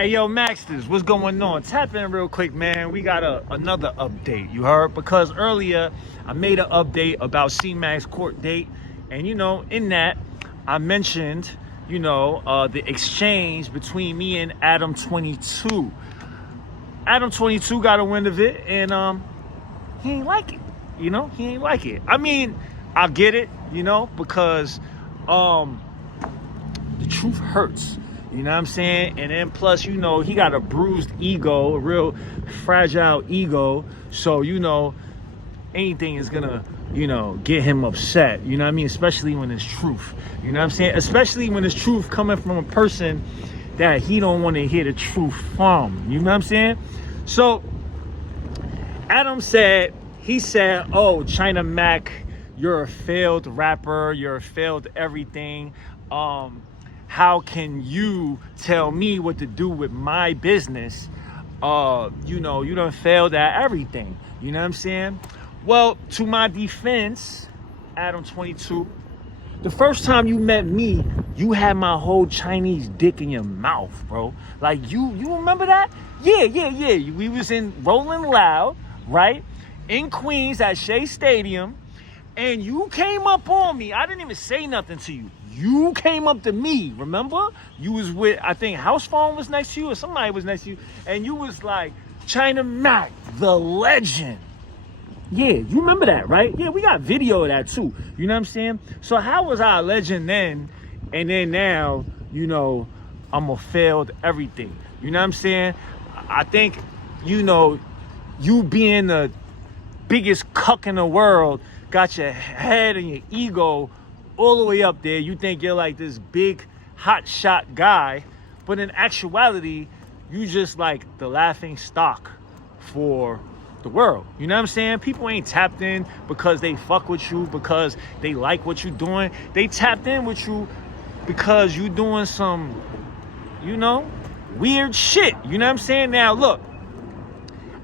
Hey, yo, Maxters, what's going on? Tap in real quick, man. We got another update, you heard? Because earlier, I made an update about C-Max court date. And, in that, I mentioned, the exchange between me and Adam 22. Adam 22 got a wind of it, and he ain't like it. He ain't like it. I mean, I get it, because the truth hurts. You know what I'm saying? And then plus, he got a bruised ego, a real fragile ego. So, anything is gonna, get him upset. You know what I mean? Especially when it's truth. You know what I'm saying? Especially when it's truth coming from a person that he don't want to hear the truth from. You know what I'm saying? So, Adam said, oh, China Mac, you're a failed rapper. You're a failed everything. How can you tell me what to do with my business? You done failed at everything. You know what I'm saying? Well, to my defense, Adam 22, the first time you met me, you had my whole Chinese dick in your mouth, bro. Like, you remember that? Yeah. We was in Rolling Loud, right? In Queens at Shea Stadium. And you came up on me. I didn't even say nothing to you. You came up to me, remember? You was with, I think House Phone was next to you or somebody was next to you. And you was like, China Mac, the legend. Yeah, you remember that, right? Yeah, we got video of that too. You know what I'm saying? So how was I a legend then? And then now, I'm a failed everything. You know what I'm saying? I think, you being the biggest cuck in the world got your head and your ego all the way up there. You think you're like this big hot shot guy, but in actuality, you just like the laughing stock for the world. You know what I'm saying? People ain't tapped in because they fuck with you, because they like what you're doing. They tapped in with you because you doing some, weird shit. You know what I'm saying? Now, look,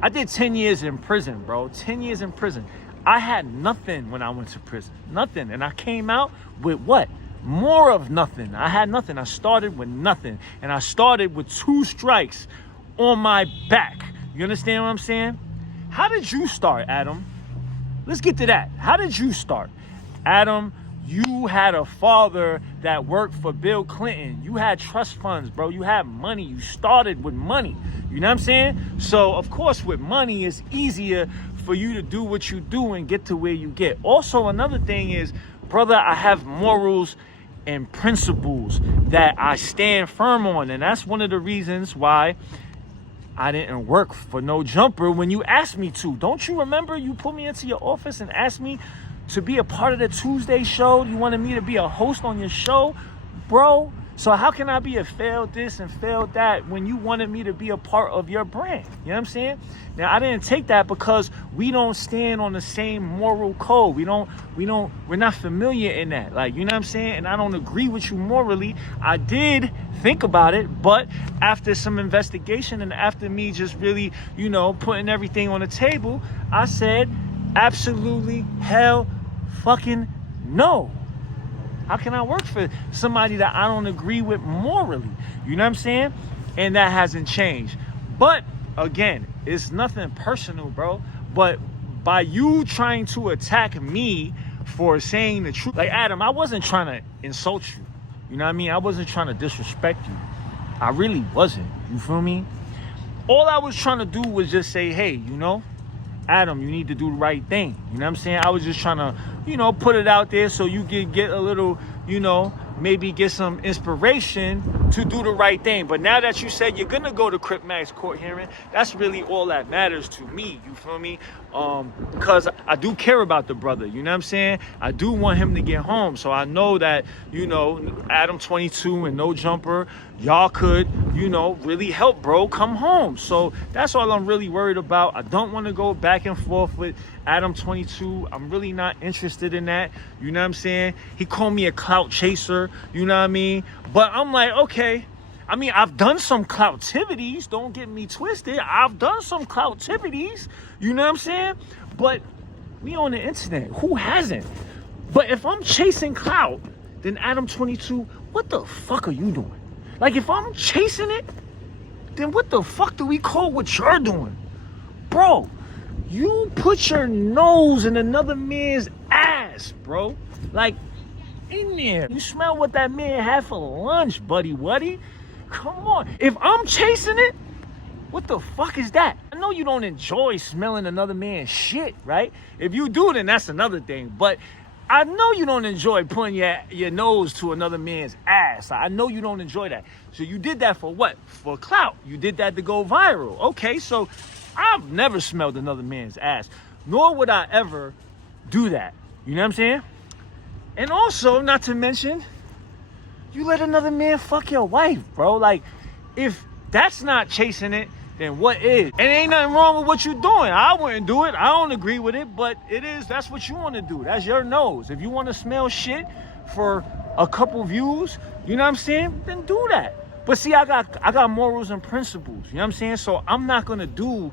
I did 10 years in prison, bro. 10 years in prison. I had nothing when I went to prison. Nothing. And I came out with what? More of nothing. I had nothing. I started with nothing. And I started with 2 strikes on my back. You understand what I'm saying? How did you start, Adam? Let's get to that. How did you start? Adam, you had a father that worked for Bill Clinton. You had trust funds, bro. You had money. You started with money. You know what I'm saying? So, of course, with money, it's easier for you to do what you do and get to where you get. Also, another thing is, brother, I have morals and principles that I stand firm on. And that's one of the reasons why I didn't work for no jumper when you asked me to. Don't you remember you put me into your office and asked me to be a part of the Tuesday show? You wanted me to be a host on your show, bro. So how can I be a failed this and failed that when you wanted me to be a part of your brand? You know what I'm saying? Now, I didn't take that because we don't stand on the same moral code. We're not familiar in that. Like, you know what I'm saying? And I don't agree with you morally. I did think about it, but after some investigation and after me just really, putting everything on the table, I said, absolutely hell fucking no. How can I work for somebody that I don't agree with morally? You know what I'm saying? And that hasn't changed. But again, it's nothing personal, bro. But by you trying to attack me for saying the truth, like, Adam, I wasn't trying to insult you. You know what I mean? I wasn't trying to disrespect you. I really wasn't. You feel me? All I was trying to do was just say, hey, Adam, you need to do the right thing. You know what I'm saying? I was just trying to, put it out there so you can get a little, maybe get some inspiration to do the right thing. But now that you said you're going to go to Crip Max court hearing, that's really all that matters to me. You feel me? Because I do care about the brother. You know what I'm saying? I do want him to get home. So I know that, Adam 22 and No Jumper, y'all could, really help bro come home. So that's all I'm really worried about. I don't want to go back and forth with Adam 22. I'm really not interested in that. You know what I'm saying? He called me a clout chaser. You know what I mean? But I'm like, okay. I mean, I've done some cloutivities. Don't get me twisted. I've done some cloutivities. You know what I'm saying? But we on the internet. Who hasn't? But if I'm chasing clout, then Adam 22, what the fuck are you doing? Like, if I'm chasing it, then what the fuck do we call what you're doing? Bro, you put your nose in another man's ass, bro. Like, in there. You smell what that man had for lunch, buddy Wuddy. Come on. If I'm chasing it, what the fuck is that? I know you don't enjoy smelling another man's shit, right? If you do, then that's another thing. But I know you don't enjoy putting your nose to another man's ass. I know you don't enjoy that. So you did that for what? For clout. You did that to go viral. Okay, so I've never smelled another man's ass. Nor would I ever do that. You know what I'm saying? And also, not to mention, you let another man fuck your wife, bro. Like, if that's not chasing it, then what is? And ain't nothing wrong with what you're doing. I wouldn't do it. I don't agree with it, but that's what you want to do. That's your nose. If you want to smell shit for a couple views, you know what I'm saying? Then do that. But see, I got morals and principles. You know what I'm saying? So I'm not going to do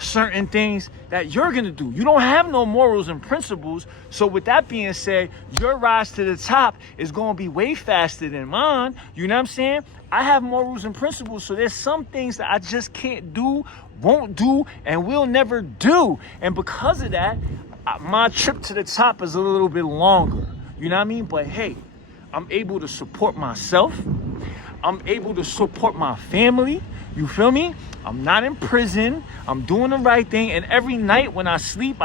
certain things that you're gonna do. You don't have no morals and principles. So with that being said, your rise to the top is gonna be way faster than mine. You know what I'm saying? I have morals and principles, so there's some things that I just can't do, won't do, and will never do. And because of that, my trip to the top is a little bit longer. You know what I mean? But hey, I'm able to support myself. I'm able to support my family. You feel me? I'm not in prison. I'm doing the right thing. And every night when I sleep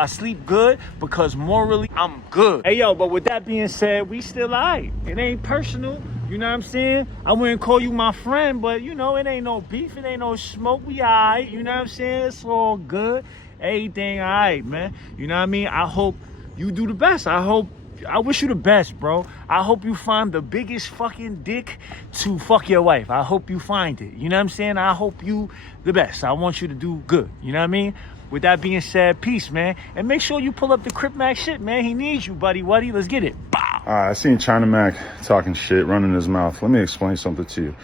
good because morally I'm good. Hey, yo, but with that being said, we still alright. It ain't personal. You know what I'm saying? I wouldn't call you my friend, but, you know, it ain't no beef. It ain't no smoke. We alright. You know what I'm saying? It's all good. Everything alright, man. You know what I mean? I hope you do the best. I wish you the best, bro. I hope you find the biggest fucking dick to fuck your wife. I hope you find it. You know what I'm saying? I hope you the best. I want you to do good. You know what I mean? With that being said, peace, man. And make sure you pull up the Crip Mac shit, man. He needs you, buddy. Wuddy, let's get it. Bow. I seen China Mac talking shit, running his mouth. Let me explain something to you.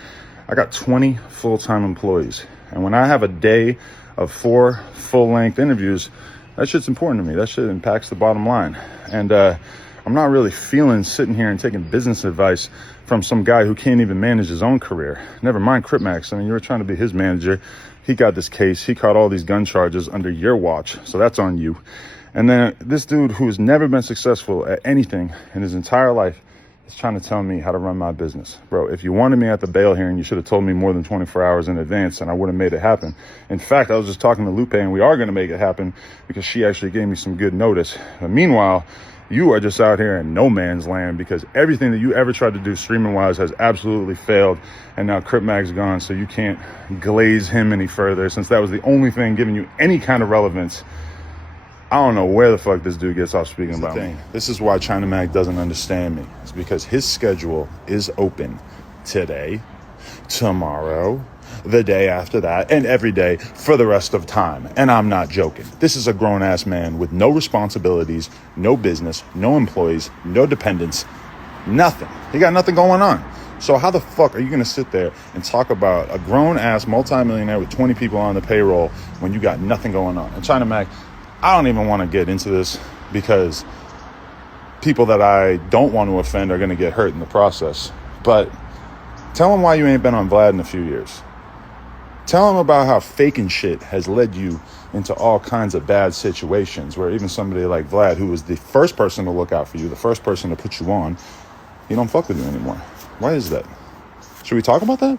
I got 20 full-time employees. And when I have a day of 4 full-length interviews, that shit's important to me. That shit impacts the bottom line. And, I'm not really feeling sitting here and taking business advice from some guy who can't even manage his own career. Never mind Crip Max. I mean, you were trying to be his manager. He got this case. He caught all these gun charges under your watch. So that's on you. And then this dude who has never been successful at anything in his entire life is trying to tell me how to run my business. Bro, if you wanted me at the bail hearing, you should have told me more than 24 hours in advance and I would have made it happen. In fact, I was just talking to Lupe and we are going to make it happen because she actually gave me some good notice. But meanwhile, you are just out here in no man's land because everything that you ever tried to do streaming wise has absolutely failed. And now Crip Mag's gone, so you can't glaze him any further since that was the only thing giving you any kind of relevance. I don't know where the fuck this dude gets off speaking about me. This is why China Mag doesn't understand me. It's because his schedule is open today, tomorrow, the day after that, and every day for the rest of time. And I'm not joking. This is a grown-ass man with no responsibilities, no business, no employees, no dependents, nothing. He got nothing going on. So how the fuck are you going to sit there and talk about a grown-ass multimillionaire with 20 people on the payroll when you got nothing going on? And China Mac, I don't even want to get into this because people that I don't want to offend are going to get hurt in the process. But tell them why you ain't been on Vlad in a few years. Tell them about how faking shit has led you into all kinds of bad situations where even somebody like Vlad, who was the first person to look out for you, the first person to put you on, he don't fuck with you anymore. Why is that? Should we talk about that?